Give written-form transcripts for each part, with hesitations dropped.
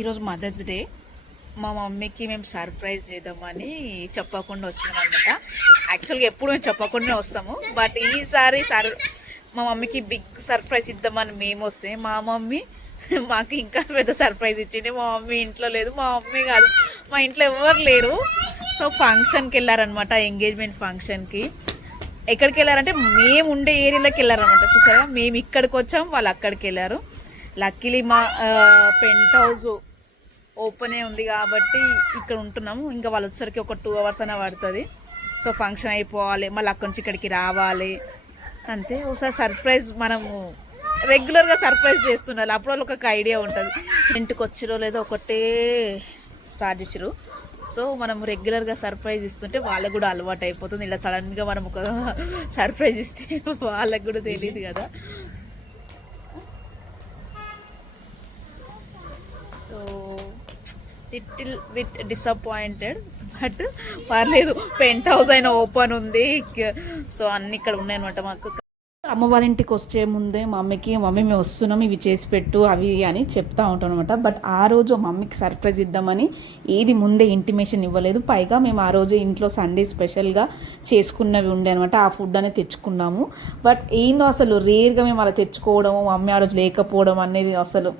ఈరోజు mothers day. మా మమ్మీకి మేము సర్ప్రైజ్ చేద్దామని చెప్పకుండా వచ్చినాం అనమాట. యాక్చువల్గా ఎప్పుడు మేము చెప్పకుండా వస్తాము, బట్ ఈసారి మా మమ్మీకి బిగ్ సర్ప్రైజ్ ఇద్దామని మేము వస్తే మా మమ్మీ మాకు ఇంకా పెద్ద సర్ప్రైజ్ ఇచ్చింది. మా మమ్మీ ఇంట్లో లేదు, మా మమ్మీ కాదు, మా ఇంట్లో ఎవరు లేరు. సో ఫంక్షన్కి వెళ్ళారనమాట, ఎంగేజ్మెంట్ ఫంక్షన్కి. ఎక్కడికి వెళ్ళారంటే మేము ఉండే ఏరియాలోకి వెళ్ళారనమాట. చూసారా, మేము ఇక్కడికి వచ్చాం, వాళ్ళు అక్కడికి వెళ్ళారు. లక్కీలీ మా పెంట్ హౌస్ ఓపెనే ఉంది కాబట్టి ఇక్కడ ఉంటున్నాము. ఇంకా వాళ్ళు వచ్చేసరికి ఒక 2 hours అయినా పడుతుంది. సో ఫంక్షన్ అయిపోవాలి, మళ్ళీ అక్కడి నుంచి ఇక్కడికి రావాలి, అంతే. ఒకసారి సర్ప్రైజ్ మనము రెగ్యులర్గా సర్ప్రైజ్ చేస్తుండాలి, అప్పుడు వాళ్ళు ఒక ఐడియా ఉంటుంది. ఇంటికి వచ్చిరో లేదో ఒకటే స్టార్ట్ చేసిరు. సో మనం రెగ్యులర్గా సర్ప్రైజ్ ఇస్తుంటే వాళ్ళకు కూడా అలవాటు అయిపోతుంది. ఇలా సడన్గా మనం ఒక సర్ప్రైజ్ ఇస్తే వాళ్ళకు కూడా తెలియదు కదా. So little with disappointed, but పర్లేదు, పెంట్ హౌస్ అయినా ఓపెన్ ఉంది. సో అన్నీ ఇక్కడ ఉన్నాయన్నమాట. మాకు అమ్మ వాళ్ళ ఇంటికి వచ్చే ముందే మమ్మీ మేము వస్తున్నాం, ఇవి చేసి పెట్టు అవి అని చెప్తా ఉంటాం అనమాట. బట్ ఆ రోజు మమ్మీకి సర్ప్రైజ్ ఇద్దామని ఏది ముందే ఇంటిమేషన్ ఇవ్వలేదు. పైగా మేము ఆ రోజు ఇంట్లో సండే స్పెషల్గా చేసుకున్నవి ఉండే అనమాట. ఆ ఫుడ్ అనేది తెచ్చుకున్నాము. బట్ ఏందో అసలు రేర్గా మేము అలా తెచ్చుకోవడము, మమ్మీ ఆ రోజు లేకపోవడం అనేది అసలు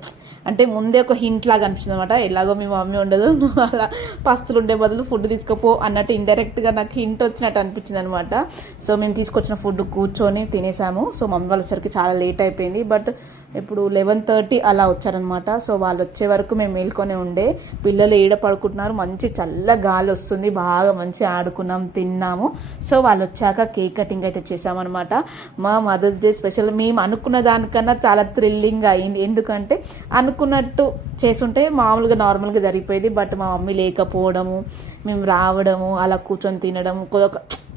అంటే ముందే ఒక హింట్ లాగా అనిపించింది అనమాట. ఎలాగో మీ మమ్మీ ఉండదు, నువ్వు అలా పస్తులు ఉండే బదులు ఫుడ్ తీసుకపో అన్నట్టు ఇండైరెక్ట్గా నాకు హింట్ వచ్చినట్టు అనిపించింది అనమాట. సో మేము తీసుకొచ్చిన ఫుడ్ కూర్చొని తినేసాము. సో మమ్మీ వాళ్ళ సరికి చాలా లేట్ అయిపోయింది. బట్ ఇప్పుడు 11:30 అలా వచ్చారనమాట. సో వాళ్ళు వచ్చే వరకు మేము మేల్కొనే ఉండే. పిల్లలు ఏడ పడుకుంటున్నారు, మంచి చల్ల గాలి వస్తుంది, బాగా మంచి ఆడుకున్నాం, తిన్నాము. సో వాళ్ళు వచ్చాక కేక్ కటింగ్ అయితే చేసామన్నమాట. మా మదర్స్ డే స్పెషల్ మేము అనుకున్న దానికన్నా చాలా థ్రిల్లింగ్ అయింది. ఎందుకంటే అనుకున్నట్టు చేసుంటే మామూలుగా నార్మల్గా జరిగిపోయేది. బట్ మా మమ్మీ లేకపోవడము, మేము రావడము, అలా కూర్చొని తినడం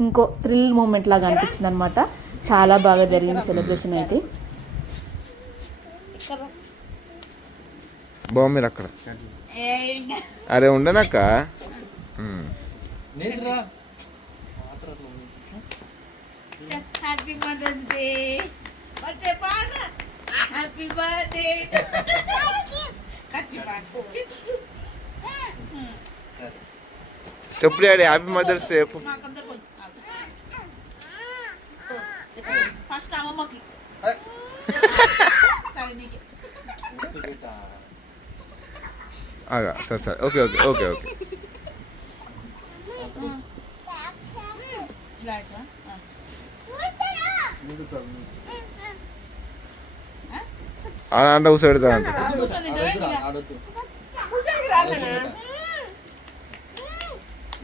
ఇంకో థ్రిల్ మూమెంట్ లాగా అనిపించింది అనమాట. చాలా బాగా జరిగింది సెలబ్రేషన్ అయితే. బాగు మీరు అక్కడ అరే ఉండనక్క. Happy mother's day, happy birthday. చెప్పు డాడీ, హ్యాపీ మదర్స్ డే చెప్పు. ఫస్ట్ అమ్మమ్మకి సరే సరే, ఓకే ఓకే ఓకే ఓకే. అంటే కూర్చో పెడతానంట.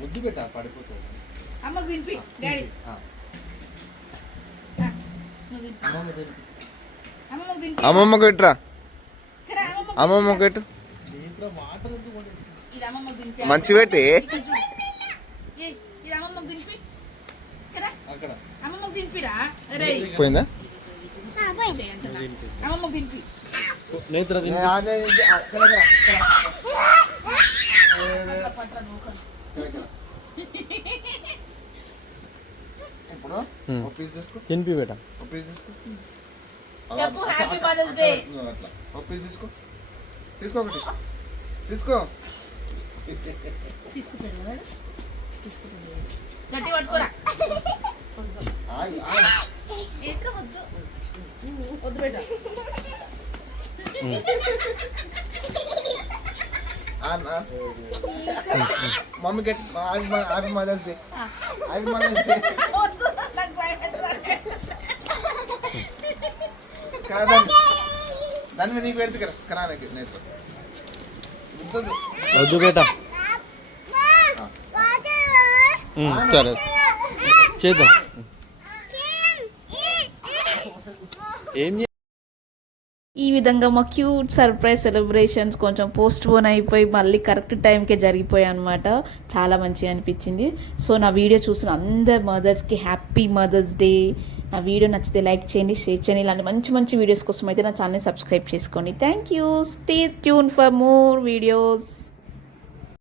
ముద్దు పెట్టా పడిపోతుంది. అమ్మమ్మకు ఎట్రా, అమ్మమ్మకు పెట్టు, మంచి పెట్టి పోయిందా. ఇప్పుడు తినిపి బేటా, తీసుకో తీసుకో ఒకటి తీసుకో. గట్టి పట్టుకోరా, వద్దు బేట. మమ్మీ గట్టి happy mother's day, happy mother's day. దాని మీద నీకు పెడితే కరానికి నేర్పు. వద్దు బేటా, సరే చేద్దాం. ఈ విధంగా మా క్యూట్ సర్ప్రైజ్ సెలబ్రేషన్స్ కొంచెం పోస్ట్ పోన్ అయిపోయి మళ్ళీ కరెక్ట్ టైంకే జరిగిపోయాయి అనమాట. చాలా మంచిగా అనిపించింది. సో నా వీడియో చూసిన అందరు మదర్స్కి హ్యాపీ మదర్స్ డే. నా వీడియో నచ్చితే లైక్ చేయండి, షేర్ చేయండి. ఇలాంటి మంచి మంచి వీడియోస్ కోసం అయితే నా ఛానల్ని సబ్స్క్రైబ్ చేసుకోండి. Thank you. Stay tune for more videos.